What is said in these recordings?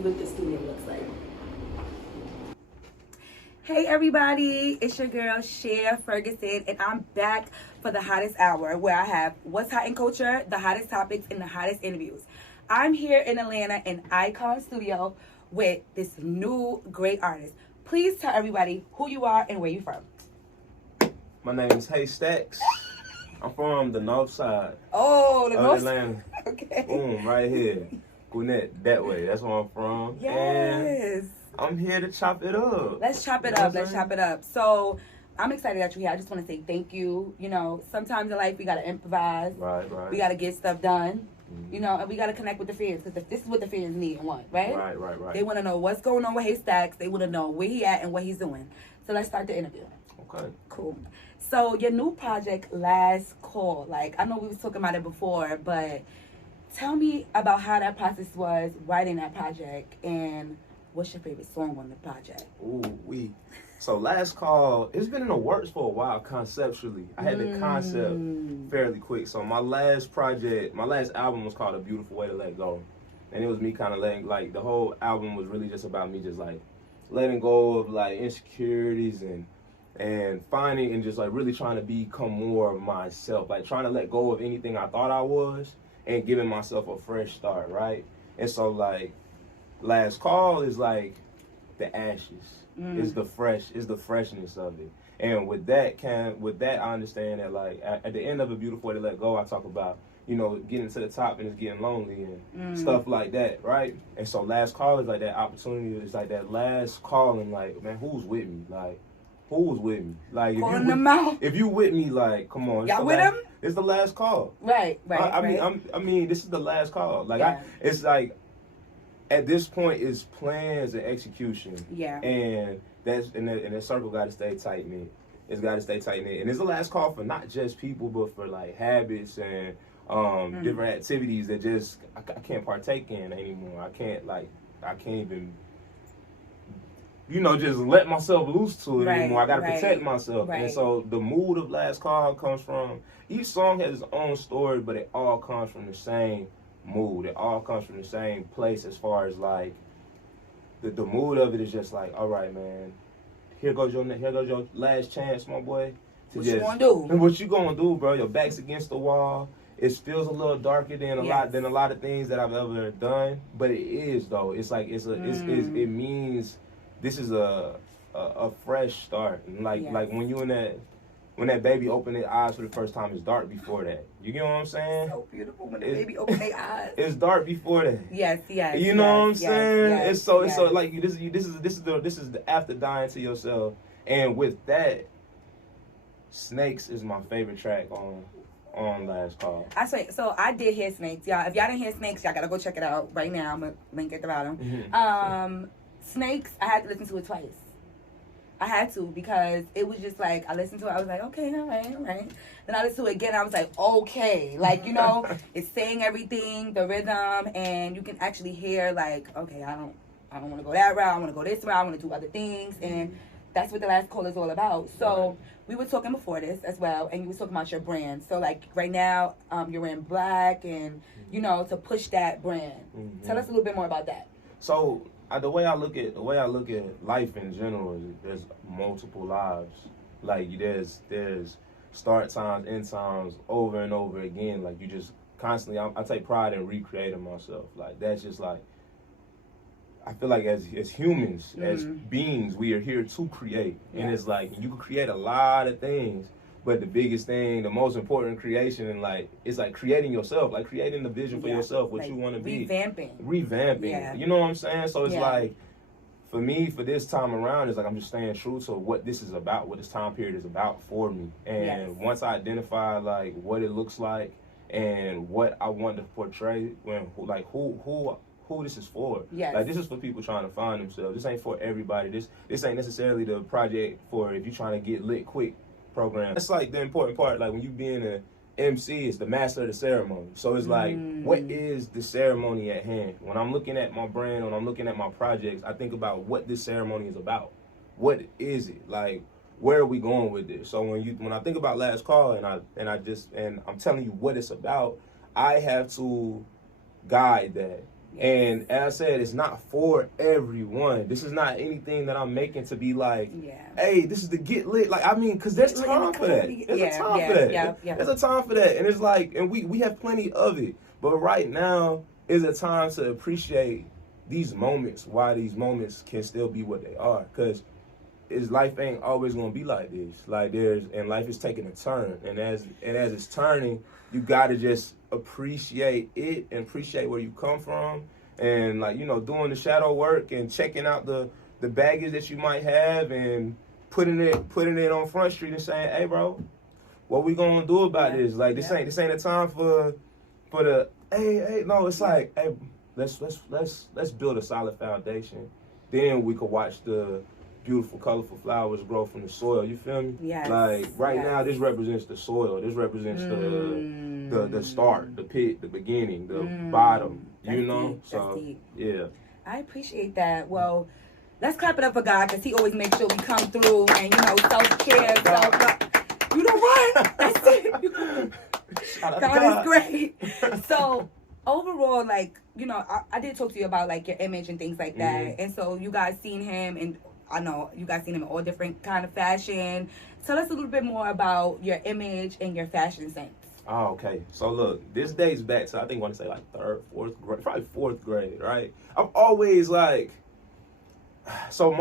see what the studio looks like. Hey everybody, it's your girl Cher Ferguson, and I'm back for the hottest hour where I have what's hot in culture, the hottest topics, and the hottest interviews. I'm here in Atlanta in Icon Studio with this new great artist. Please tell everybody who you are and where you're from. My name is HeyStax. I'm from the north side Oh, the of north Atlanta. side. Okay. Boom, right here. Gwinnett, that way. That's where I'm from. Yes. And I'm here to chop it up. Let's chop it up. Let's chop it up. So I'm excited that you're here. I just want to say thank you. You know, sometimes in life we gotta improvise. Right. We gotta get stuff done. You know, and we gotta connect with the fans because this is what the fans need and want, right? Right. They want to know what's going on with HeyStax. They want to know where he at and what he's doing. So let's start the interview. Okay. Cool. So your new project, Last Call. Like, I know we was talking about it before, but tell me about how that process was writing that project, and what's your favorite song on the project? So Last Call, it's been in the works for a while conceptually. I had the concept fairly quick. So my last album was called A Beautiful Way to Let Go. And it was me kind of the whole album was really just about me just like letting go of like insecurities and finding and just like really trying to become more of myself. Like trying to let go of anything I thought I was and giving myself a fresh start, right? And so like Last Call is like the ashes. Is the freshness of it. And with that I understand that like at the end of A Beautiful Way to Let Go, I talk about, you know, getting to the top and it's getting lonely and stuff like that, right? And so Last Call is like that opportunity, it's like that last call and like, man, who's with me? Like, who's with me? Like, if you with me, like, come on. Y'all with him? It's the last call. Right. I mean, this is the last call. Like, yeah. It's like, at this point, it's plans and execution. Yeah. And that circle got to stay tight knit. It's got to stay tight knit. And it's the last call for not just people, but for like habits and different activities that just I can't partake in anymore. I can't even, you know, just let myself loose to it anymore. I got to protect myself. Right. And so the mood of Last Call comes from, each song has its own story, but it all comes from the same mood. It all comes from the same place as far as like the mood of it is just like, all right, man, here goes your last chance, my boy. What you gonna do? What you gonna do, bro? Your back's against the wall. It feels a little darker than a lot of things that I've ever done, but it is though. It's like it means this is a fresh start. And like when that baby opened their eyes for the first time, it's dark before that. You get what I'm saying? So beautiful when the baby opened their eyes. It's dark before that. Yes. You know what I'm saying? Yes, it's so like this is the after dying to yourself. And with that, Snakes is my favorite track on Last Call. I swear, so I did hear Snakes, y'all. If y'all didn't hear Snakes, y'all gotta go check it out right now. I'm gonna link at the bottom. Snakes, I had to listen to it twice. I had to because it was just like, I listened to it, I was like, okay, all right. Then I listened to it again, I was like, okay. Like, you know, it's saying everything, the rhythm, and you can actually hear like, okay, I don't want to go that route, I want to go this route, I want to do other things, and that's what the Last Call is all about. So we were talking before this as well, and you were talking about your brand. So like right now, you're wearing black, and you know, to push that brand. Tell us a little bit more about that. So the way I look at life in general is there's multiple lives. Like there's start times, end times, over and over again. Like you just constantly. I take pride in recreating myself. Like that's just like. I feel like as humans, as beings, we are here to create. And it's like, you can create a lot of things, but the biggest thing, the most important creation, and like, it's like creating yourself, like creating the vision for yourself, what like you want to be. Revamping. Yeah. You know what I'm saying? So it's like, for me, for this time around, it's like I'm just staying true to what this is about, what this time period is about for me. And once I identify like what it looks like and what I want to portray, who this is for. Yes. Like this is for people trying to find themselves. This ain't for everybody. This ain't necessarily the project for if you're trying to get lit quick program. That's like the important part. Like when you being an MC, it's the master of the ceremony. So it's like, what is the ceremony at hand? When I'm looking at my brand, when I'm looking at my projects, I think about what this ceremony is about. What is it? Like, where are we going with this? So when I think about Last Call and I'm telling you what it's about, I have to guide that And as I said, it's not for everyone. This is not anything that I'm making to be like, hey, this is the get lit. Like, I mean, because there's time for that. There's a time for that. There's a time for that. And it's like, and we have plenty of it. But right now is a time to appreciate these moments, why these moments can still be what they are. Because life ain't always gonna be like this. Like life is taking a turn. And as it's turning, you gotta just appreciate it and appreciate where you come from, and like, you know, doing the shadow work and checking out the baggage that you might have and putting it on Front Street and saying, hey bro, what we gonna do about this? Like this ain't a time for the hey no, it's like, hey, let's build a solid foundation. Then we could watch the beautiful, colorful flowers grow from the soil. You feel me? Yes. Like now, this represents the soil. This represents the start, the pit, the beginning, the bottom. You know? Deep. So deep. Yeah. I appreciate that. Well, let's clap it up for God, because He always makes sure we come through and, you know, self-care, you know what? That's it. God is great. So overall, like, you know, I did talk to you about like your image and things like that. And so you guys seen him, and I know you guys seen him in all different kind of fashion. Tell us a little bit more about your image and your fashion sense. Oh, okay. So look, this dates back to, I think I want to say like third, fourth grade, probably fourth grade, right? I'm always like, so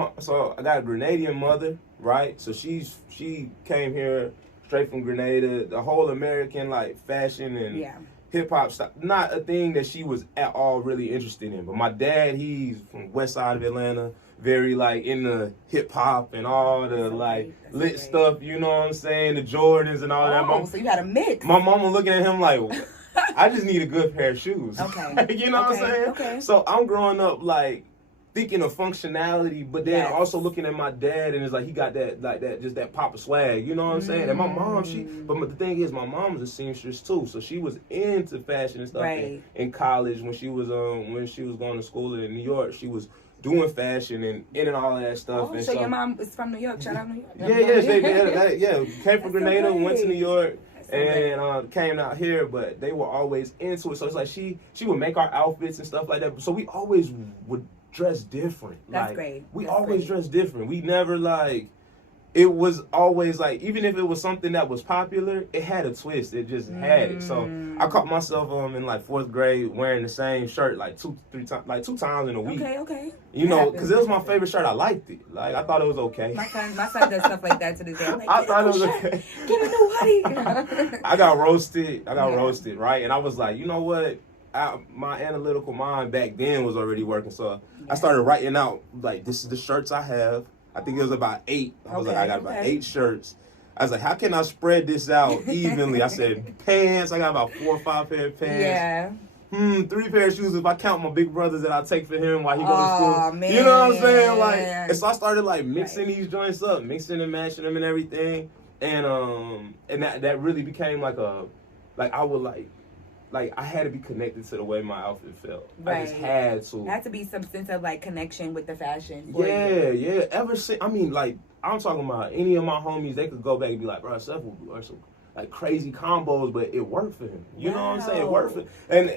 I got a Grenadian mother, right? So she came here straight from Grenada. The whole American like fashion and hip hop stuff, not a thing that she was at all really interested in. But my dad, he's from West Side of Atlanta, very like in the hip hop and all the lit stuff, you know what I'm saying? The Jordans and all that. So you had a mix. My mama looking at him like, I just need a good pair of shoes. Okay. You know what I'm saying? Okay. So I'm growing up like thinking of functionality, but then also looking at my dad, and it's like he got that pop of swag, you know what I'm saying? And my mom, but the thing is, my mom was a seamstress too, so she was into fashion and stuff. In college, when she was going to school in New York, she was doing fashion and all of that stuff. And so your mom is from New York. Shout out New York. Came from Grenada, went to New York, and came out here, but they were always into it. So it's like she would make our outfits and stuff like that. So we always would dress different. That's great. We always dress different. We never it was always like, even if it was something that was popular, it had a twist. It just had it. So I caught myself in like fourth grade wearing the same shirt like two times in a week. Okay. You know, because it was my favorite shirt. I liked it. Like, I thought it was okay. My son does stuff like that to this day. Like, I thought it was okay. Give me a new hoodie. I got roasted, right? And I was like, you know what? My analytical mind back then was already working, so I started writing out like, this is the shirts I have. I think it was about 8. I was like, I got about 8 shirts. I was like, how can I spread this out evenly? I said, pants. I got about 4 or 5 pair of pants. 3 pair of shoes if I count my big brothers that I take for him while he goes to school. Man. You know what I'm saying? Like, and so I started like mixing these joints up, mixing and matching them and everything, and that really became like I would I had to be connected to the way my outfit felt. I just had to. There had to be some sense of like connection with the fashion. Yeah. Ever since, I mean, like, I'm talking about any of my homies, they could go back and be like, bro, Seth will wear some like crazy combos, but it worked for him. You know what I'm saying? It worked for him.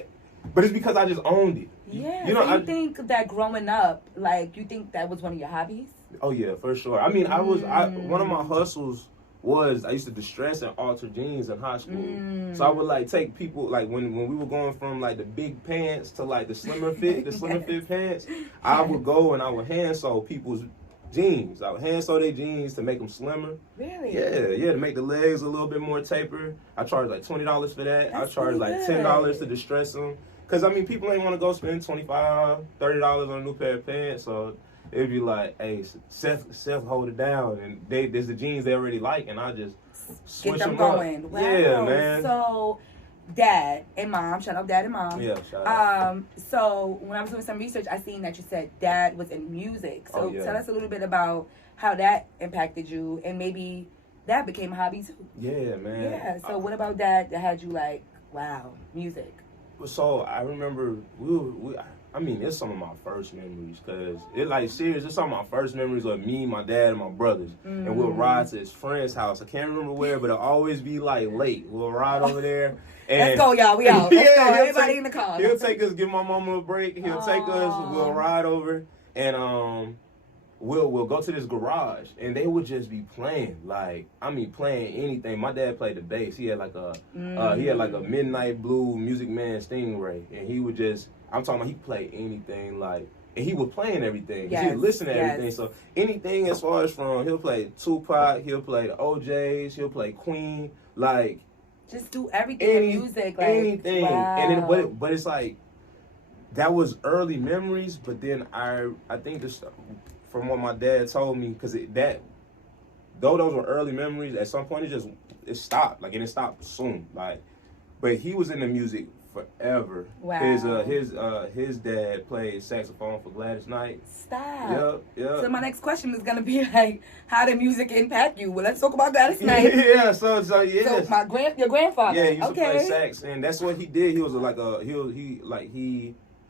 But it's because I just owned it. Yeah. You know, so you think that growing up, like, you think that was one of your hobbies? Oh yeah, for sure. I mean, one of my hustles was I used to distress and alter jeans in high school. So I would like take people, like when we were going from like the big pants to like the slimmer fit, fit pants, I would go and I would hand sew people's jeans. I would hand sew their jeans to make them slimmer. Really? Yeah, to make the legs a little bit more taper. I charged like $20 for that. I charged like $10 to distress them. Cause I mean, people ain't want to go spend $25, $30 on a new pair of pants. So it'd be like, hey, Seth hold it down, and there's the jeans they already like, and I just switch them up. going. Wow. Yeah, man. So, dad and mom, shout out dad and mom. Yeah, shout out. So when I was doing some research, I seen that you said dad was in music. So tell us a little bit about how that impacted you, and maybe that became a hobby too. Yeah, man. Yeah. So what about that had you like, wow, music? So I remember I mean, it's some of my first memories, cause it like serious. It's some of my first memories of me, my dad, and my brothers, and we'll ride to his friend's house. I can't remember where, but it'll always be like late. We'll ride over there. And let's go, y'all. We out. Let's go. Everybody in the car. He'll take us, give my mama a break. He'll take us. We'll ride over, and we'll go to this garage, and they would just be playing, like, I mean, playing anything. My dad played the bass. He had like a Midnight Blue Music Man Stingray, and he would just, I'm talking about, he played anything, like, and he was playing everything. Yes, he would listen to everything. So anything as far as from, he'll play Tupac, he'll play the OJs, he'll play Queen, like, just do everything in music, like anything. Wow. And then, but it's like, that was early memories. But then I think this, from what my dad told me, because though those were early memories, at some point it stopped, like, and it stopped soon, like. But he was into music forever. Wow. His dad played saxophone for Gladys Knight. Stop. Yep. So my next question is gonna be like, how did music impact you? Well, let's talk about Gladys Knight. Yeah. So yeah. So your grandfather. Yeah, he used to play sax, and that's what he did. He was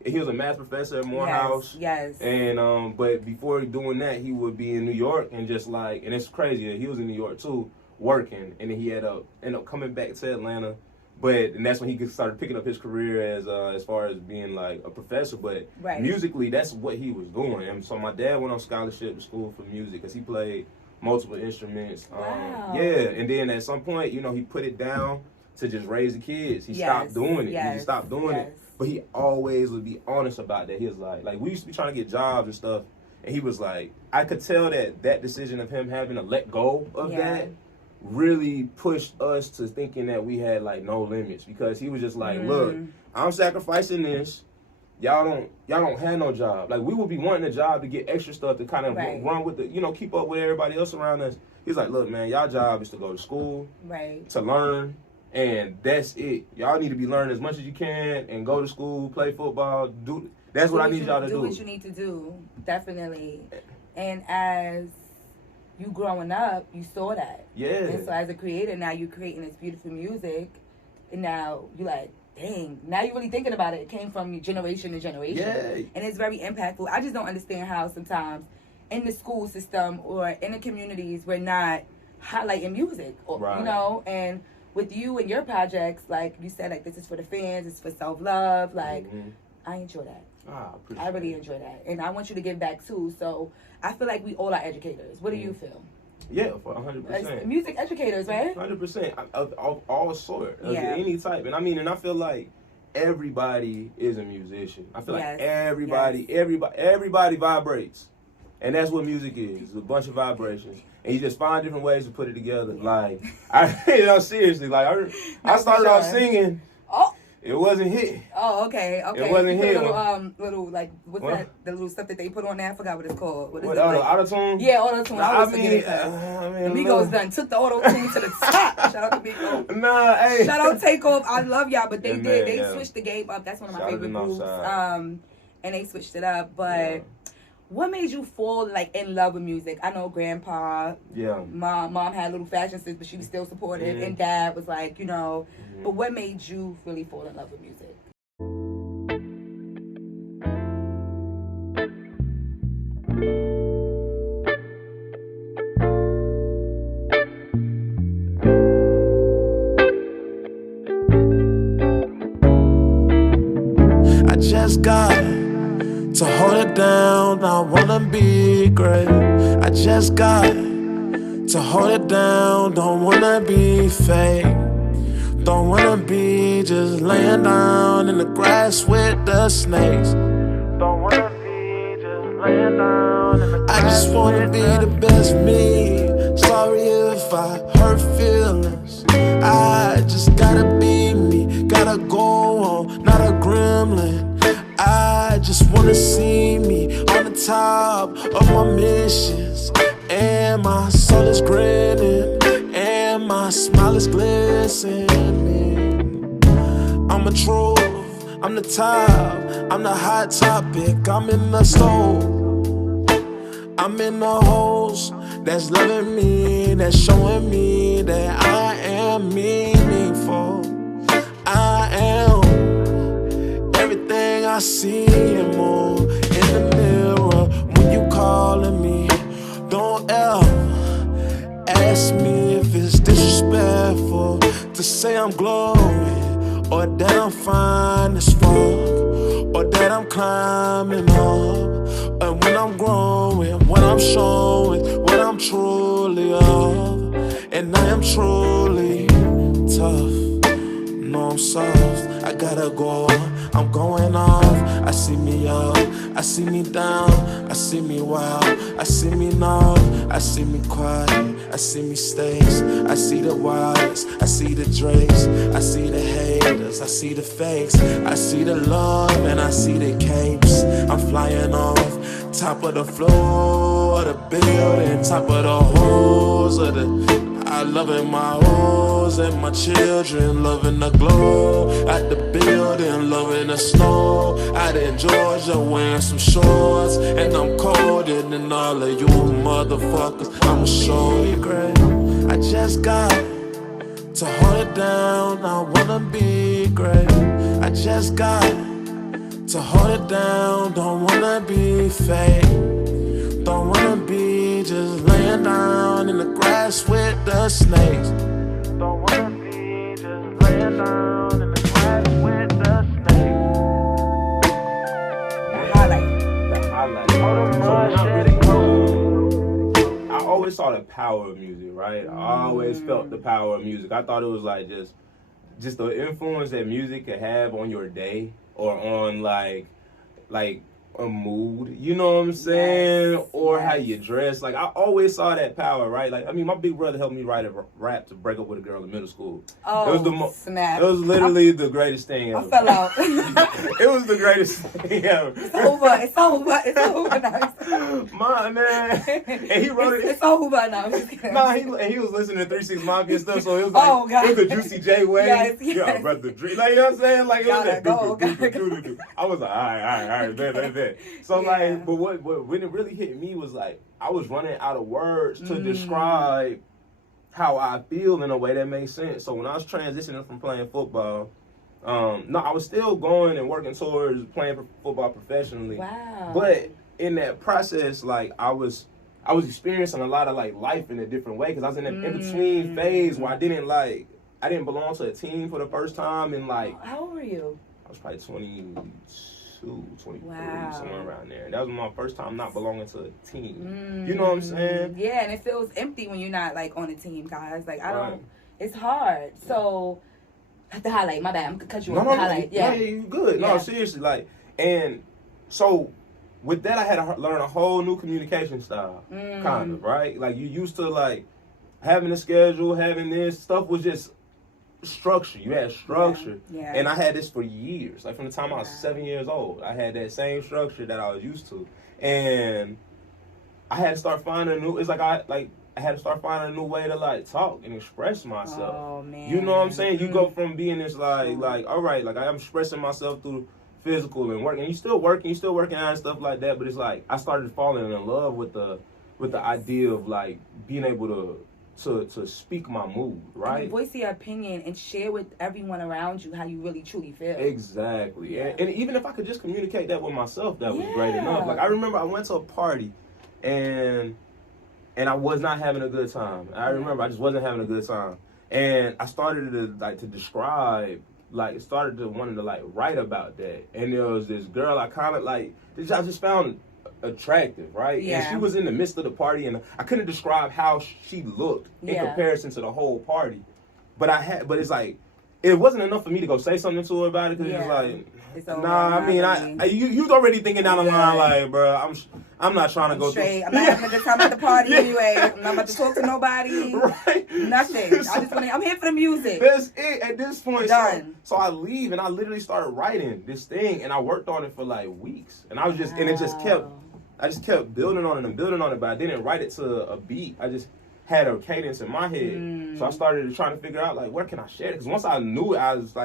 he was a math professor at Morehouse. Yes. And but before doing that, he would be in New York and just like, and it's crazy. He was in New York too, working, and then he ended up coming back to Atlanta. And that's when he started picking up his career as far as being like a professor. But musically, that's what he was doing. And so my dad went on scholarship to school for music because he played multiple instruments. Wow. Yeah, and then at some point, he put it down to just raise the kids. He stopped doing it. He stopped doing it. But he always would be honest about that. He was like we used to be trying to get jobs and stuff, and he was like, I could tell that decision of him having to let go of that really pushed us to thinking that we had like no limits, because he was just like, look, I'm sacrificing this. Y'all don't have no job. Like, we would be wanting a job to get extra stuff to kind of run with the, keep up with everybody else around us. He's like, look, man, y'all job is to go to school, to learn, and that's it. Y'all need to be learning as much as you can and go to school, play football, that's what I need y'all to do. Do what you need to do, definitely. And as you growing up, you saw that. Yeah. And so as a creator, now you're creating this beautiful music, and now you're like, dang, now you're really thinking about it. It came from generation to generation. Yeah. And it's very impactful. I just don't understand how sometimes in the school system or in the communities we're not highlighting music. Or, and with you and your projects, like you said, like, this is for the fans, it's for self-love. Like, I enjoy that. I really enjoy that. And I want you to give back too. So I feel like we all are educators. What do you feel? Yeah, for 100%. Music educators, right? 100%. Of all sort. Of any type. And I feel like everybody is a musician. I feel like everybody vibrates. And that's what music is. A bunch of vibrations. And you just find different ways to put it together. Like, seriously, like, I started off singing. Oh. It wasn't hit. Oh, okay. It wasn't hit. Little like, what's that? The little stuff that they put on there. I forgot what it's called. What is it? Auto-tune? Yeah, auto-tune. I mean, Migos done took the auto-tune to the top. Shout out to Migos. Nah, hey. Shout out Takeoff. I love y'all, but they did. They switched the game up. That's one of my favorite groups. And they switched it up. But what made you fall like in love with music? I know Grandpa. Yeah. Mom had a little fashion sense, but she was still supportive. And Dad was like, But what made you really fall in love with music? I just got to hold it down, I wanna be great. I just got to hold it down, don't wanna be fake. Don't wanna be just laying down in the grass with the snakes. Don't wanna be just laying down in the grass. I just wanna be the best me. Sorry if I hurt feelings. I just gotta be me, gotta go on, not a gremlin. I just wanna see me on the top of my missions. And my soul is grinning, and my smile is glistening. I'm a truth, I'm the top, I'm the hot topic. I'm in the stove, I'm in the host that's loving me, that's showing me that I am meaningful. I am everything I see it more in the mirror when you calling me. Don't ever ask me if it's disrespectful to say I'm glowing, or that I'm fine as fuck, or that I'm climbing up. And when I'm growing, when I'm showing what I'm truly of, and I am truly tough. No, I'm soft, I gotta go, I'm going off. I see me up, I see me down, I see me wild, I see me numb, I see me quiet, I see me stays, I see the wires, I see the drakes, I see the haters, I see the fakes, I see the love and I see the capes. I'm flying off, top of the floor of the building, top of the halls of the, I loving my hoes and my children, loving the glow at the building, loving the snow out in Georgia, wearing some shorts, and I'm colder than all of you motherfuckers. I'ma show you great. I just got to hold it down. I wanna be great. I just got to hold it down. Don't wanna be fake. Don't wanna be just laying down in the grass with the snakes. Don't wanna be just laying down in the grass with the snakes. The highlight. So I always saw the power of music, right? I always felt the power of music. I thought it was like just the influence that music could have on your day or on like a mood, you know what I'm saying? Yes, or how you dress. Like, I always saw that power, right? Like, I mean, my big brother helped me write a rap to break up with a girl in middle school. Oh, it was snap. It was literally the greatest thing ever. I fell out. It was the greatest thing ever. It's over. It's over. It's over now. My man. And he wrote it. It's over now. I'm just kidding. Nah, he was listening to 3 6 Mafia and stuff, so it was like, oh, God. it was a Juicy J way. Yes. Yeah, brother Dre. Like, you know what I'm saying? Like, it was that. Go. I was like, all right, bet. So, like, but what when it really hit me was like, I was running out of words to describe how I feel in a way that makes sense. So when I was transitioning from playing football, I was still going and working towards playing football professionally. Wow. But in that process, like, I was experiencing a lot of like life in a different way, because I was in an in-between phase where I didn't belong to a team for the first time in like. How old were you? I was probably 22, 23, wow. somewhere around there. And that was my first time not belonging to a team. You know what I'm saying? Yeah, and it feels empty when you're not like on a team, guys. Like, Right. It's hard. So, the highlight, my bad, I'm gonna cut you off. No, The highlight, yeah. you good. Yeah. No, seriously, like, and so with that, I had to learn a whole new communication style, kind of, right? Like, you used to like having a schedule, having this stuff was just structure. You had structure. Yeah. And I had this for years. Like, from the time I was 7 years old, I had that same structure that I was used to. And I had to start finding a new, I had to start finding a new way to like talk and express myself. Oh, man. You know what I'm saying? You go from being this like all right, like, I'm expressing myself through physical and work, and you still working out and stuff like that, but it's like I started falling in love with the idea of like being able to speak my mood, right? Voice your opinion and share with everyone around you how you really truly feel. Exactly. Yeah. And even if I could just communicate that with myself, that was great enough. Like, I remember I went to a party and I was not having a good time. I remember I just wasn't having a good time. And I started to describe, like, started to wanting to like write about that. And there was this girl I kind of like, I just found attractive, right? Yeah. And she was in the midst of the party, and I couldn't describe how she looked in comparison to the whole party. But it's like, it wasn't enough for me to go say something to her about it, because it was like, you already thinking down the line, like, bro, I'm not trying to go straight. I'm not having a good time at the party anyway. I'm not about to talk to nobody. Right. Nothing. I'm here for the music. That's it at this point. Done. So I leave, and I literally started writing this thing, and I worked on it for like weeks. And I was just, and it just kept, I just kept building on it, but I didn't write it to a beat. I just had a cadence in my head. So I started trying to figure out, like, where can I share it? Because once I knew it,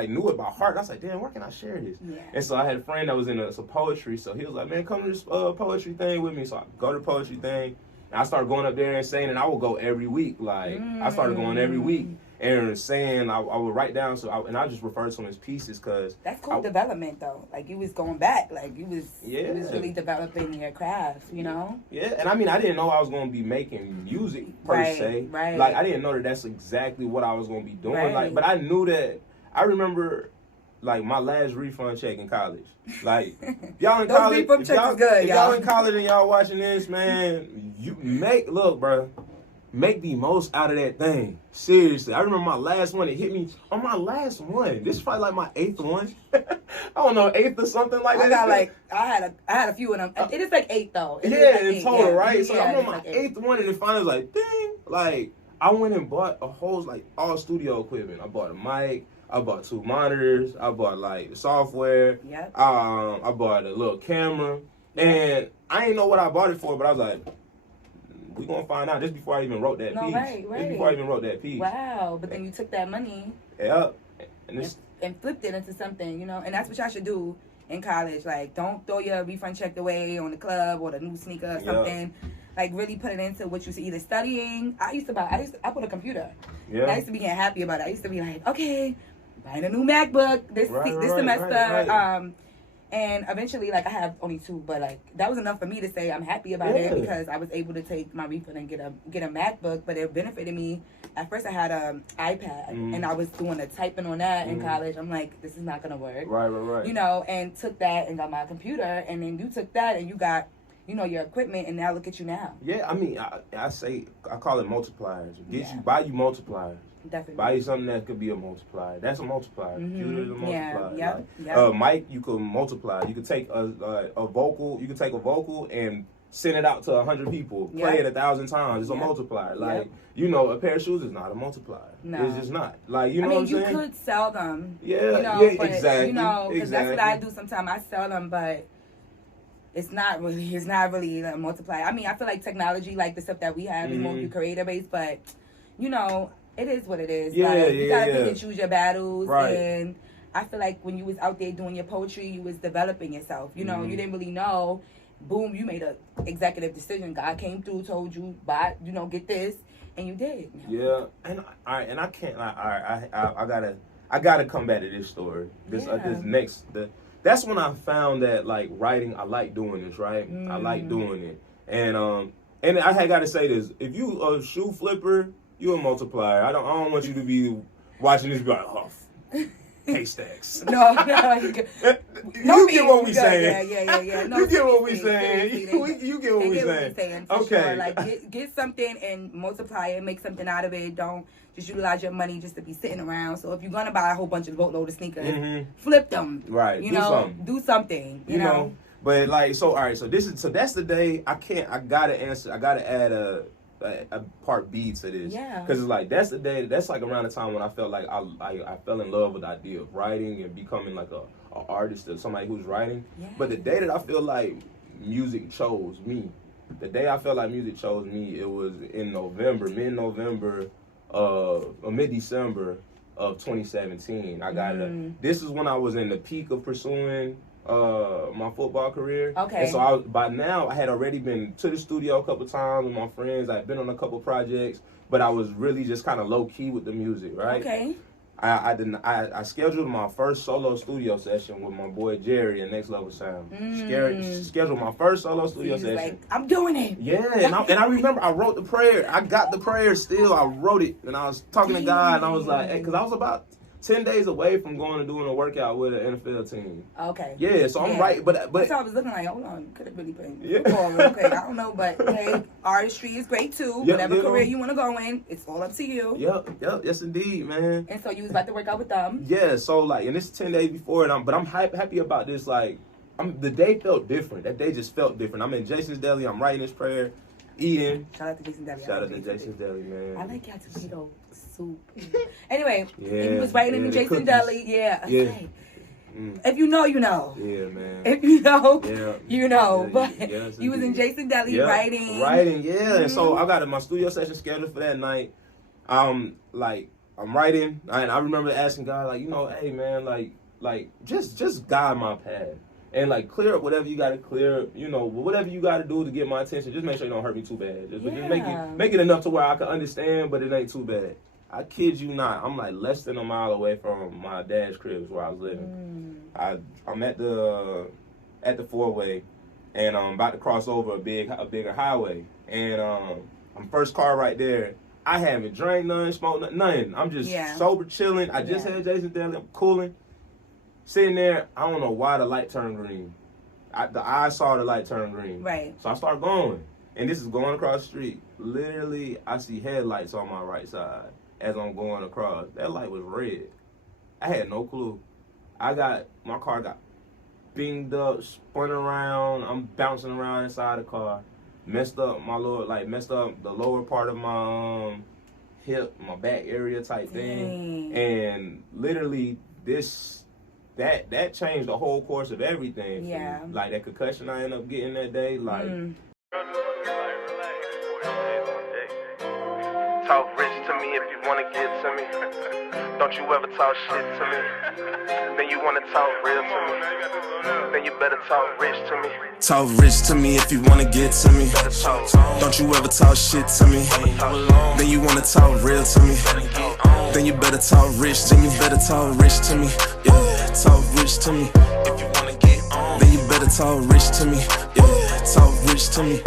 knew it by heart. I was like, damn, where can I share this? Yeah. And so I had a friend that was in some poetry. So he was like, man, come to this poetry thing with me. So I go to the poetry thing. And I started going up there and saying, and I would go every week. Like, I started going every week. and saying I would write down and I just refer to them as pieces because that's cool development though. Like you was going back, like you was really developing your craft, you know. Yeah, and I mean I didn't know I was gonna be making music per se. Right. Like I didn't know that that's exactly what I was gonna be doing. Right. Like, but I knew that. I remember. Like my last refund check in college. Like y'all in college, if y'all in college and y'all watching this, man, you look, bro, make the most out of that thing. Seriously, I remember my last one. It hit me on my last one. This is probably like my 8th one. I don't know, 8th or something like that. I had a few of them. It is like 8 though. In total, right? So I'm on my 8th one, and it finally was like, ding, like I went and bought a whole all studio equipment. I bought a mic. I bought 2 monitors. I bought like the software. Yeah. I bought a little camera, and I didn't know what I bought it for, but I was like, "We gonna find out." Just before I even wrote that piece. Right. Just before I even wrote that piece. Wow! But then you took that money. Yeah. And flipped it into something, you know. And that's what y'all should do in college. Like, don't throw your refund check away on the club or the new sneaker or something. Yeah. Like really put it into what you should either studying. I put a computer. Yeah. And I used to be getting happy about it. I used to be like, okay, buying a new MacBook this semester. Right. And eventually, like, I have only 2, but like that was enough for me to say I'm happy about it because I was able to take my refund and get a MacBook. But it benefited me. At first, I had an iPad and I was doing the typing on that in college. I'm like, this is not gonna work. Right. You know, and took that and got my computer, and then you took that and you got, you know, your equipment, and now look at you now. Yeah, I mean, I call it multipliers. Buy you multipliers. Definitely. Buy you something that could be a multiplier. That's a multiplier. Computer is a multiplier. Yeah. Mic, you could multiply. You could take a vocal. You could take a vocal and send it out to 100 people. Play it 1,000 times. It's a multiplier. Like you know, a pair of shoes is not a multiplier. No. It's just not. Like you know what I'm saying. You could sell them. Yeah. You know, Exactly. You know, because that's what I do sometimes. I sell them, but it's not really a multiplier. I mean, I feel like technology, like the stuff that we have, is mostly creator based, but you know, it is what it is. You gotta pick and choose your battles, and I feel like when you was out there doing your poetry, you was developing yourself. You know, you didn't really know. Boom, you made a executive decision. God came through, told you, buy, you know, get this, and you did. Yeah, and I can't. I gotta come back to this story. That's when I found that like writing, I like doing this, right? I like doing it, and I got to say this: if you a shoe flipper, you a multiplier. I don't want you to be watching this, be like, oh, HeyStax. No. You get what we saying. Yeah. No, you get what we saying. You get what we saying. Okay. Sure. Like get something and multiply it, make something out of it. Don't just utilize your money just to be sitting around. So if you're gonna buy a whole bunch of boatload of sneakers, flip them. Right. Do something. You know. But like, so all right. So that's the day. I gotta answer. I gotta add a part B to this. Yeah. Because it's like that's the day. That's like around the time when I felt like I fell in love with the idea of writing and becoming like a artist or somebody who's writing. Yeah. But the day that I feel like music chose me, it was in mid-November, mid-December of 2017. I got this is when I was in the peak of pursuing my football career. Okay. And so by now I had already been to the studio a couple times with my friends. I'd been on a couple projects, but I was really just kind of low key with the music, right? Okay. I scheduled my first solo studio session with my boy Jerry at Next Level Sound. Scheduled my first solo studio session. Like, I'm doing it. Yeah, and I remember I wrote the prayer. I got the prayer still. I wrote it, and I was talking to God, and I was like, because I was about 10 days away from going and doing a workout with an NFL team. Okay. Yeah, so I'm right, but so I was looking like, hold on, could have really been football. Okay, I don't know, but hey, artistry is great too. Whatever career you want to go in, it's all up to you. Yep, yes indeed, man. And so you was about to work out with them. Yeah, so like, and this is 10 days before it, but I'm happy about this. Like, the day felt different. That day just felt different. I'm in Jason's Deli. I'm writing this prayer, eating. Shout out to Jason's Deli. Shout out to Jason's Deli, man. I like y'all tomato soup. Anyway, and he was writing in Jason's Deli. Yeah. Okay. If you know, you know. Yeah, man. If you know, you know. But he was in Jason's Deli writing. And so I got my studio session scheduled for that night. I'm writing, and I remember asking God, like, you know, hey man, like just guide my path. And like clear up whatever you gotta clear, you know, whatever you gotta do to get my attention. Just make sure you don't hurt me too bad. Just make it enough to where I can understand, but it ain't too bad. I kid you not, I'm like less than a mile away from my dad's crib where I was living. I'm at the four-way, and I'm about to cross over a bigger highway, and I'm first car right there. I haven't drank none, smoked nothing. I'm just sober, chilling. I just had Jason Daly. I'm cooling, sitting there. I don't know why the light turned green. I saw the light turn green. Right. So I start going, and this is going across the street. Literally, I see headlights on my right side as I'm going across. That light was red. I had no clue. My car got binged up, spun around. I'm bouncing around inside the car. Messed up the lower part of my hip, my back area type thing. And literally that changed the whole course of everything. Yeah. Like that concussion I ended up getting that day, like Talk rich to me if you wanna get to me. Don't you ever talk shit to me. Then you wanna talk real to me. Then you better talk rich to me. Talk rich to me if you wanna get to me. Don't you ever talk shit to me. Then you wanna talk real to me. Then you better talk rich. Then you better talk rich to me. Yeah, talk rich to me. If you wanna get on, then you better talk rich to me. Yeah, talk rich to me.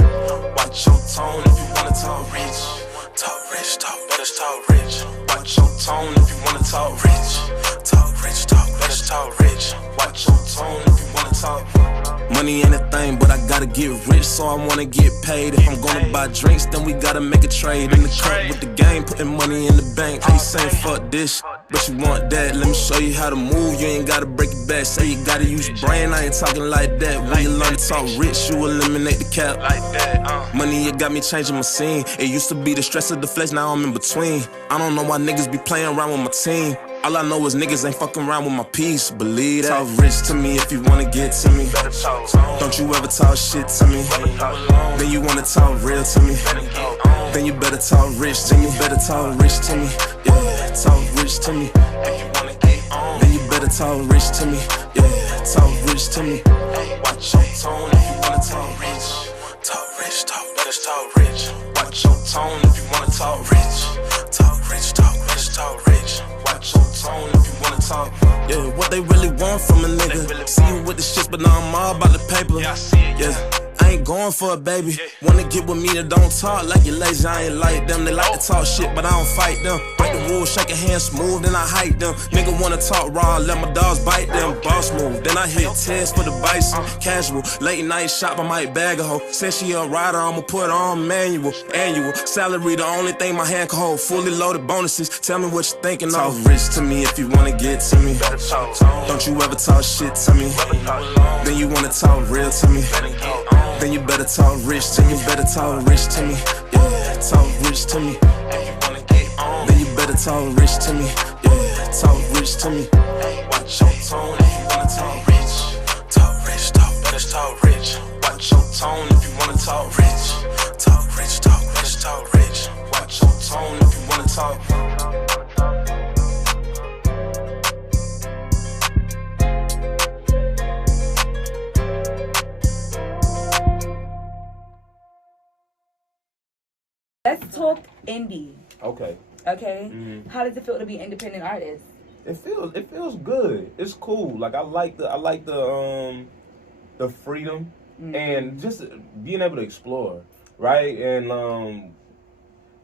Watch your tone if you wanna talk rich. Talk rich, better talk rich. Watch your tone if you wanna talk rich. Talk rich, better talk rich. Watch your tone if you wanna talk. Money ain't a thing, but I gotta get rich, so I wanna get paid. If I'm gonna buy drinks, then we gotta make a trade. In the cup with the game, putting money in the bank. How you saying fuck this, but you want that? Let me show you how to move, you ain't gotta break it back. Say you gotta use your brain, I ain't talking like that. When you learn to talk rich, you eliminate the cap. Money, it got me changing my scene. It used to be the stress of the flesh, now I'm in between. I don't know why niggas be playing around with my team. All I know is niggas ain't fucking around with my peace. Believe that. Talk rich to me if you wanna get to me. Don't you ever talk shit to me. Then you wanna talk real to me. Then you better talk rich. Then you better talk rich to me. Yeah, talk rich to me. Then you better talk rich to me. Yeah, talk rich to me. Watch your tone if you wanna talk rich. Talk rich, better talk rich. Watch your tone if you wanna talk rich. Talk rich, better talk rich. Watch your tone if you wanna talk. Yeah, what they really want from a nigga. See you with the shit, but now I'm all about the paper. Yeah, I ain't going for it, baby. Wanna get with me, then don't talk like you lazy. I ain't like them. They like to talk shit, but I don't fight them. Break the rules, shake a hand smooth, then I hike them. Nigga wanna talk raw, let my dogs bite them. Boss move, then I hit tests for the bison. Casual, late night shop, I might bag a hoe. Said she a rider, I'ma put her on manual. Annual salary, the only thing my hand can hold. Fully loaded bonuses. Tell me what you thinking of. Talk rich to me if you wanna get to me. Don't you ever talk shit to me. Then you wanna talk real to me. Then you better talk rich. Then you better talk rich to me. Yeah, talk rich to me. Then you better talk rich to me. Yeah, talk rich to me. Watch your tone if you wanna talk rich. Talk rich, better talk rich. Watch your tone if you wanna talk rich. Talk rich, better talk rich. Watch your tone if you wanna talk. Let's talk indie. okay. Okay? How does it feel to be an independent artist? It feels good. It's cool. Like I like the freedom and just being able to explore, right? And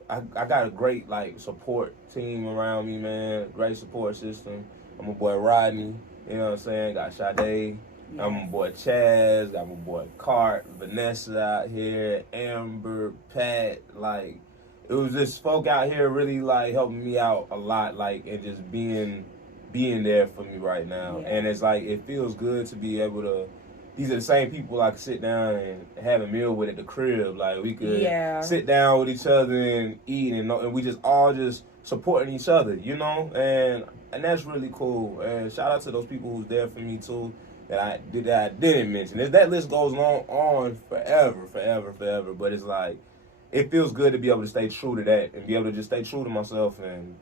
I got a great like support team around me, man. Great support system. I'm a boy Rodney, you know what I'm saying? Got Sade. Yes. I'm my boy Chaz. Got my boy Cart, Vanessa out here, Amber, Pat. Like it was just folk out here really like helping me out a lot, like and just being there for me right now. Yeah. And it's like it feels good to be able to. These are the same people I could sit down and have a meal with at the crib. Like we could sit down with each other and eat, and we just all just supporting each other, you know. And that's really cool. And shout out to those people who's there for me too. That I didn't mention. That list goes on forever. But it's like, it feels good to be able to stay true to that and be able to just stay true to myself and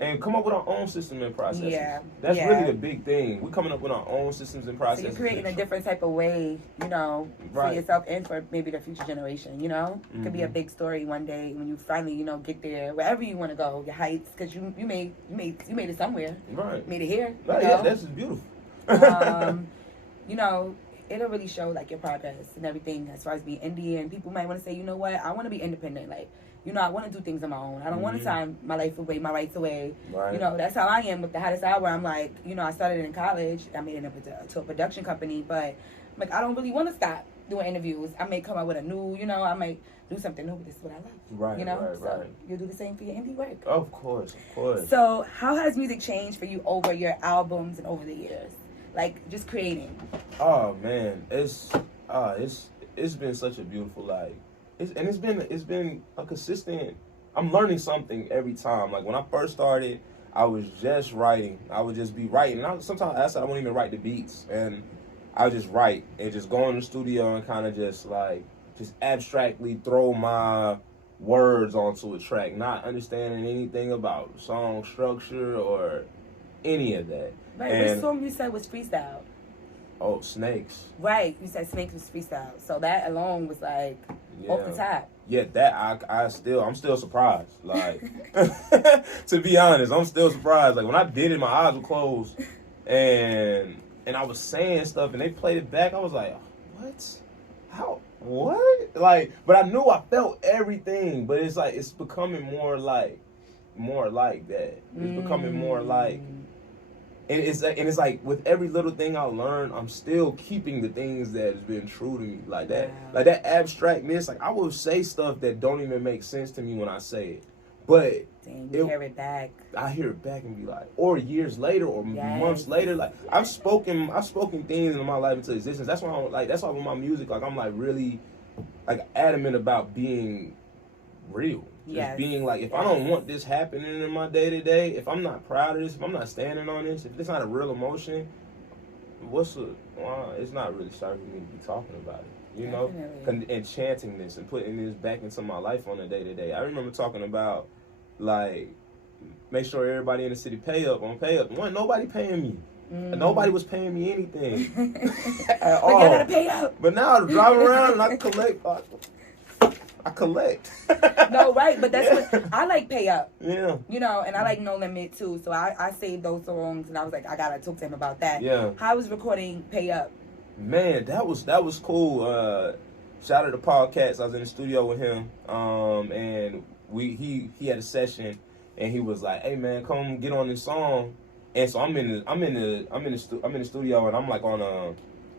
and come up with our own system and processes. Yeah. That's Yeah. really the big thing. We're coming up with our own systems and So processes. you're creating a different type of way, you know, for Right. yourself and for maybe the future generation, you know? It could be a Mhm. big story one day when you finally, you know, get there, wherever you want to go, your heights, because you made it somewhere. Right. You made it here. Right, you know? yeah, that's just beautiful. You know, it'll really show like your progress and everything as far as being indie, and people might want to say, you know what, I want to be independent, like, you know, I want to do things on my own. I don't want to sign my life away, my rights away. Right. You know, that's how I am with the Hottest Hour. I'm like, you know, I started in college. I made it to a production company, but I'm like, I don't really want to stop doing interviews. I may come out with a new, you know, I might do something new, but this is what I love. Right, you know, right, so right. you'll do the same for your indie work. Of course, of course. So how has music changed for you over your albums and over the years? Like, just creating. Oh man, it's been such a beautiful, like, it's been a consistent. I'm learning something every time. Like when I first started, I was just writing. I would just be writing. And sometimes I wouldn't even write the beats, and I would just write and just go in the studio and kind of just abstractly throw my words onto a track, not understanding anything about song structure or any of that. Right, And, which song you said was freestyle? Oh, Snakes. Right, you said Snakes was freestyle. So that alone was like off the top. Yeah, that I'm still surprised. Like, to be honest, I'm still surprised. Like when I did it, my eyes were closed, and I was saying stuff, and they played it back. I was like, what? How? What? Like, but I knew I felt everything. But it's like it's becoming more like that. It's becoming more like. And it's like with every little thing I learn, I'm still keeping the things that has been true to me, like that, like that abstractness. Like I will say stuff that don't even make sense to me when I say it, but you hear it back. I hear it back and be like, or years later, or months later, like I've spoken things in my life into existence. That's why that's why with my music, like I'm like really, like adamant about being real. Just being like, if I don't want this happening in my day-to-day, if I'm not proud of this, if I'm not standing on this, if it's not a real emotion, it's not really serving me to be talking about it, you know? And chanting this and putting this back into my life on a day-to-day. I remember talking about, like, make sure everybody in the city pay up. Wasn't nobody paying me. Nobody was paying me anything at all. But you gotta pay up. But now I drive around and I collect. No, right, but that's what I like. Pay up. Yeah. You know, and I like No Limit too. So I saved those songs, and I was like, I gotta talk to him about that. Yeah. How was recording Pay Up? Man, that was cool. Shout out to Paul Katz. I was in the studio with him, and he had a session, and he was like, "Hey man, come get on this song." And so I'm in the studio, and I'm like I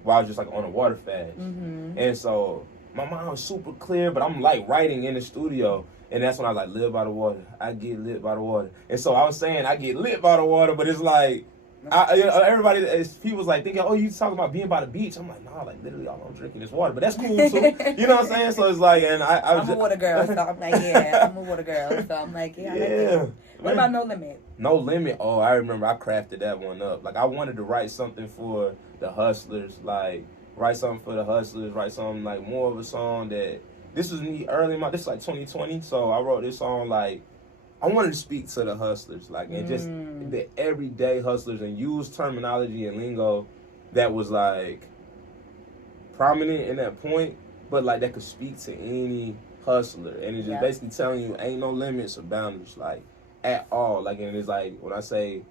was just like on a water fast, and so. My mind was super clear, but I'm like writing in the studio. And that's when I was like, live by the water. I get lit by the water. And so I was saying I get lit by the water, but it's like, people was like thinking, oh, you talking about being by the beach. I'm like, nah, like literally all I'm drinking is water. But that's cool too. You know what I'm saying? So it's like, and I'm a water girl. So I'm like, I'm a water girl. So I'm like, I like it. What about No Limit? No Limit. Oh, I remember I crafted that one up. Like I wanted to write something for the hustlers, like, write something for the hustlers, write something like more of a song that, this was me early in this is like 2020, so I wrote this song like, I wanted to speak to the hustlers, like, and just the everyday hustlers and use terminology and lingo that was like prominent in that point, but like that could speak to any hustler, and it's just basically telling you ain't no limits or boundaries, like, at all. Like, and it's like, when I say,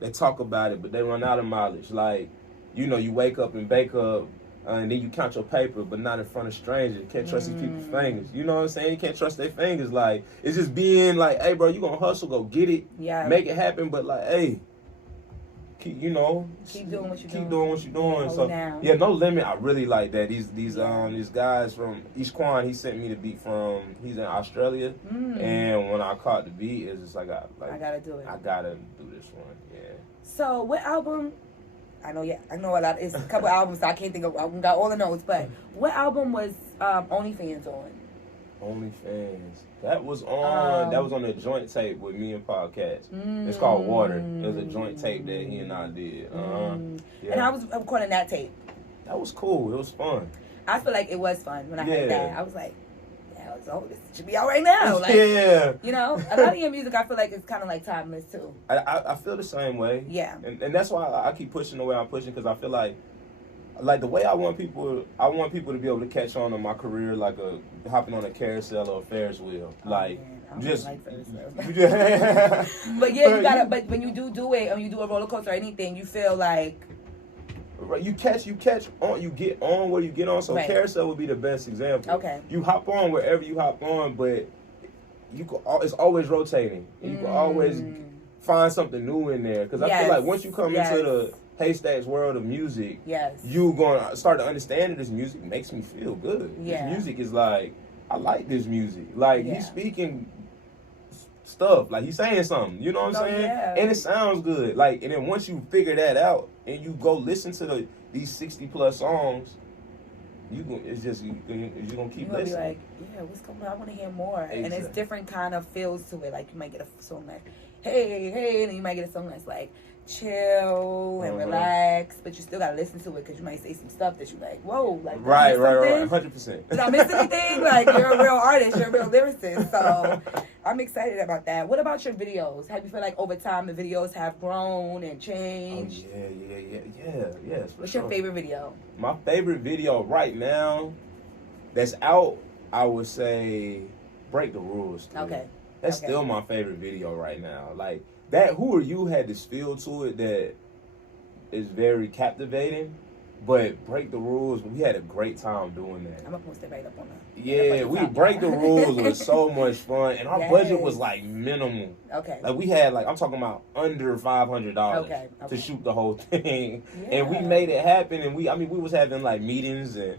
they talk about it, but they run out of mileage, like, you know, you wake up and bake up, and then you count your paper, but not in front of strangers. You can't trust these people's fingers. You know what I'm saying? You can't trust their fingers. Like, it's just being like, hey, bro, you gonna hustle, go get it, make it happen, but like, hey, keep doing what you're doing. So yeah, No Limit, I really like that. These guys from East Quan, he sent me the beat from, he's in Australia, and when I caught the beat, it's just like, I gotta do it. I gotta do this one, yeah. So what album? I know a lot. It's a couple albums, so I can't think of. I got all the notes, but what album was OnlyFans on? OnlyFans. That was on a joint tape with me and Paul Katz. It's called Water. It was a joint tape that he and I did. Yeah. And I was recording that tape. That was cool. It was fun. I feel like it was fun when I heard that. I was like, So this should be out right now. Like, yeah. You know, a lot of your music, I feel like it's kind of like timeless too. I feel the same way. Yeah. And that's why I keep pushing the way I'm pushing, because I feel like the way I want people to be able to catch on in my career, like hopping on a carousel or a Ferris wheel. Like, just. Like Ferris wheel. But yeah, you gotta. But when you do it, or you do a roller coaster or anything, you feel like. You catch on, you get on where you get on. So Right. carousel would be the best example. Okay. You hop on wherever you hop on, but it's always rotating. You can always find something new in there. Because I feel like once you come into the HeyStax world of music, you gonna start to understand that this music makes me feel good. Yeah. This music is like, I like this music. Like, he's speaking stuff, like he's saying something, you know what I'm saying? Yeah. And it sounds good. Like, and then once you figure that out and you go listen to these 60 plus songs, you're gonna keep You're listening. be like, yeah, what's going on? I want to hear more. Exactly. And it's different kind of feels to it. Like, you might get a song like, hey, and then you might get a song that's like chill and relax, but you still gotta listen to it because you might say some stuff that you like, whoa, like right, 100%. Did I miss anything? Like, you're a real artist, you're a real lyricist, so I'm excited about that. What about your videos? Have you feel like over time the videos have grown and changed? Oh, yeah. What's your favorite video? My favorite video right now that's out, I would say Break the Rules. Still. Okay. That's still my favorite video right now. Like, that Who Are You had this feel to it that is very captivating, but Break the Rules, we had a great time doing that. I'm gonna post it right up on that. Yeah, Break the Rules was so much fun, and our budget was like minimal. Okay. Like, we had I'm talking about under $500 to shoot the whole thing, and we made it happen. And we was having like meetings, and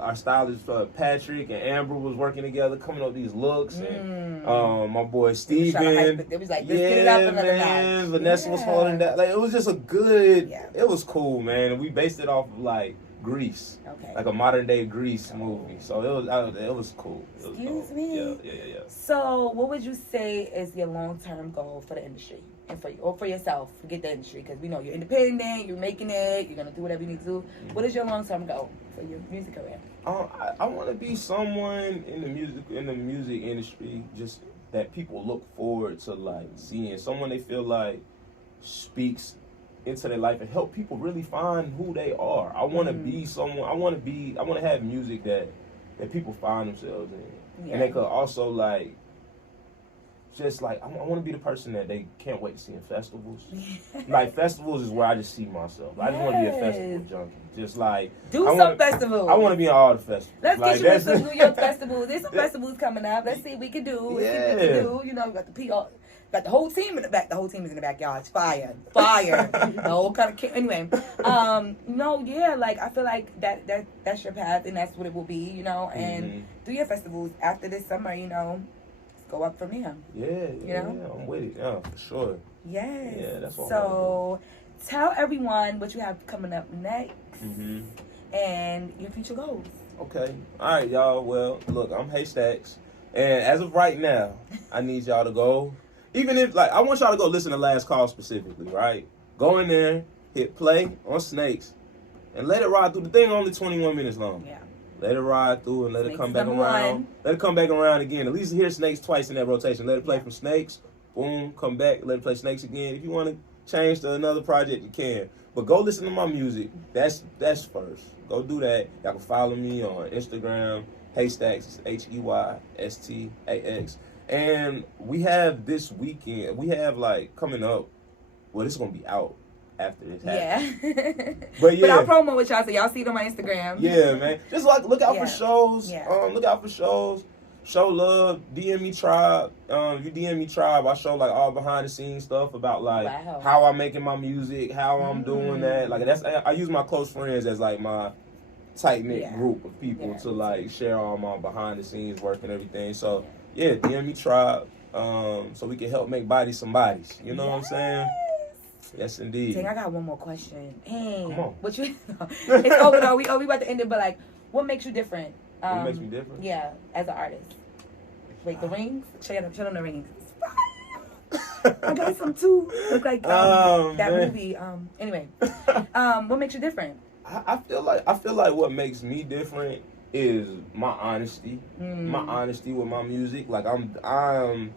our stylist Patrick and Amber was working together, coming up with these looks, and my boy Steven. It was like, let's get it up another notch. Vanessa was holding that. Like, it was just a good. It was cool, man. And we based it off of like Grease, like a modern day Grease movie. So it was cool. Excuse me. Yeah. So, what would you say is your long-term goal for the industry and for you, or for yourself? Forget the industry, because we know you're independent, you're making it, you're gonna do whatever you need to do. What is your long-term goal for your music career? I want to be someone in the music industry just that people look forward to, like, seeing. Someone they feel like speaks into their life and help people really find who they are. I want to be someone. I want to have music that people find themselves in, and they could also like. Just like, I want to be the person that they can't wait to see in festivals. Like, festivals is where I just see myself. I just want to be a festival junkie. Just like festivals. I want to be in all the festivals. Let's get you into some New York festivals. There's some festivals coming up. Let's see what we can do. You know, we got the PR. Got the whole team in the back. The whole team is in the backyard. It's fire. The whole kind of anyway. Like, I feel like that's your path, and that's what it will be. You know, and do your festivals after this summer. You know. Go up from here. Yeah, I'm with it. Yeah, for sure. Yes. Yeah, that's what So, tell everyone what you have coming up next and your future goals. Okay. All right, y'all. Well, look, I'm HeyStax, and as of right now, I need y'all to go. Even if, like, I want y'all to go listen to Last Call specifically, right? Go in there, hit play on Snakes, and let it ride through. The thing only 21 minutes long. Yeah. Let it ride through and let Snakes it come back around. Let it come back around again. At least hear Snakes twice in that rotation. Let it play from Snakes. Boom, come back. Let it play Snakes again. If you want to change to another project, you can. But go listen to my music. That's first. Go do that. Y'all can follow me on Instagram. HeyStax. HeyStax. And we have this weekend. We have like coming up. Well, this is gonna be out after this happens. Yeah. But I'll promo with y'all so y'all see it on my Instagram. Yeah, man. Just like look out for shows. Look out for shows. Show love. DM me Tribe. You DM me Tribe. I show like all behind the scenes stuff about like how I'm making my music, how I'm doing that. Like I use my close friends as like my tight knit group of people to like share all my behind the scenes work and everything. So DM me Tribe. So we can help make bodies some bodies. You know what I'm saying? Yes, indeed. Dang, I got one more question. Hey, come on. What you? It's over though. We about to end it, but like, what makes you different? What makes me different? Yeah, as an artist. Wait, the rings? Show them the rings. I got some too. Look like that movie. Anyway, what makes you different? I feel like what makes me different is my honesty. My honesty with my music. Like I'm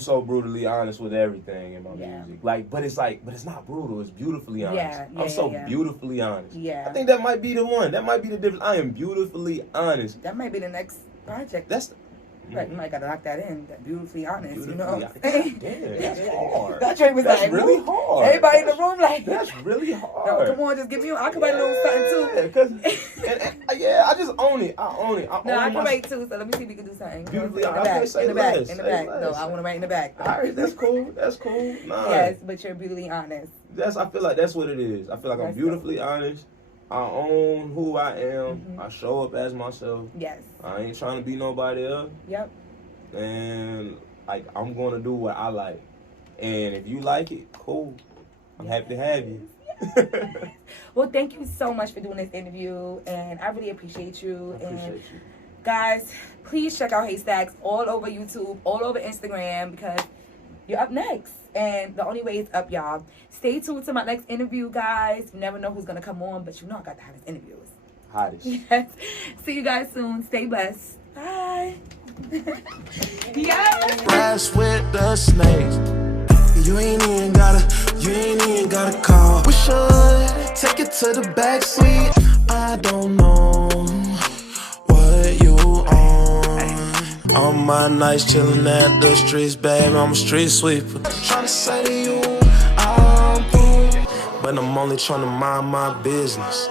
so brutally honest with everything in my music. Like, but it's not brutal. It's beautifully honest. I'm so beautifully honest. Yeah. I think that might be the one. That might be the difference. I am beautifully honest. That might be the next project. Right, you might gotta lock that in. That beautifully honest, you know. Damn, that's hard. That Trey was that's like, really hard. Everybody in the room like, that's really hard. No, come on, just give me. I can write a little something too. I just own it. I own it. I can write too. So let me see if we can do something. Beautifully in the back. In the back. No, I want to write in the back. All right, that's cool. That's cool. Nah. Yes, but you're beautifully honest. I feel like that's what it is. I feel like I'm beautifully honest. I own who I am. I show up as myself. Yes. I ain't trying to be nobody else. Yep. And like I'm gonna do what I like. And if you like it, cool. I'm happy to have you. Well, thank you so much for doing this interview, and I really appreciate you. I appreciate you. Guys, please check out HeyStax all over YouTube, all over Instagram, because you're up next. And the only way is up, y'all. Stay tuned to my next interview, guys. You never know who's going to come on, but you know I got the hottest interviews. Hottest. Yes. See you guys soon. Stay blessed. Bye. Yes. Rest with the snakes. You ain't even gotta call. We should take it to the backseat. I don't know what you on. On my nights chillin' at the streets, babe. I'm a street sweeper. Tryna say to you, I'm through, but I'm only tryna mind my business.